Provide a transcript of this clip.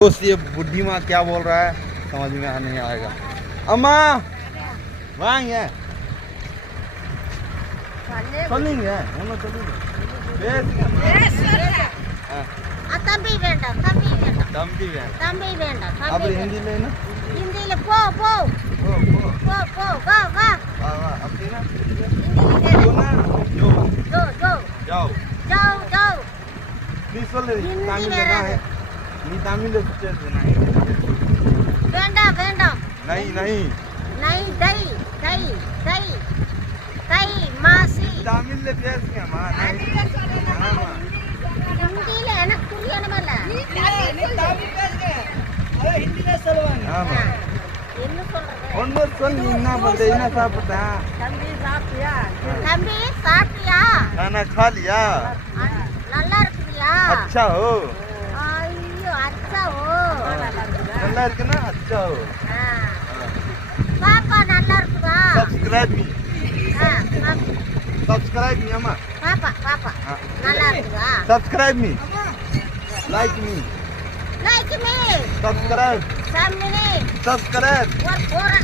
दोस्त ये बुढ़ी माँ क्या बोल रहा है समझ में नहीं आएगा। अम्मा वहाँ ही है चलेंगे தம்பி வேண்டாம் தம்பி வேண்டாம் தம்பி வேண்டாம் தம்பி வேண்டாம் அப்படி ஹிந்தில என்ன ஹிந்தில போ போ போ போ போ போ வா வா வா வா அப்படினா ஹிந்தில போனா ஜோ ஜோ ஜோ जाओ जाओ जाओ நீ சொல்லு ஹிந்தி தமிழ்ல வராது. நீ தமிழ்ல பேசுனா வேண்டாம் வேண்டாம் नहीं नहीं नहीं दही दही दही दही मासी தமிழ்ல பேசுங்கம்மா ஆமா ஹிந்தில எனக்கு புரியணுமல்ல ஆமா என்ன சொல்றது ஒண்ணு சொல்லு என்ன பண்ற என்ன சாப்பிட்டா தம்பி சாப்பிட்டியா தம்பி சாப்பிட்டியா खाना खा लिया நல்லா இருக்குறியா अच्छा हो ஐயோ அச்சா ஓ நல்லா இருக்குனா अच्छा हो பாப்பா நல்லா இருக்குதா सब्सक्राइब मी सब्सक्राइब मी अम्मा பாப்பா பாப்பா நல்லா இருக்குதா subscribe me like me like me subscribe சம்மினி सब्सक्राइब ஒரு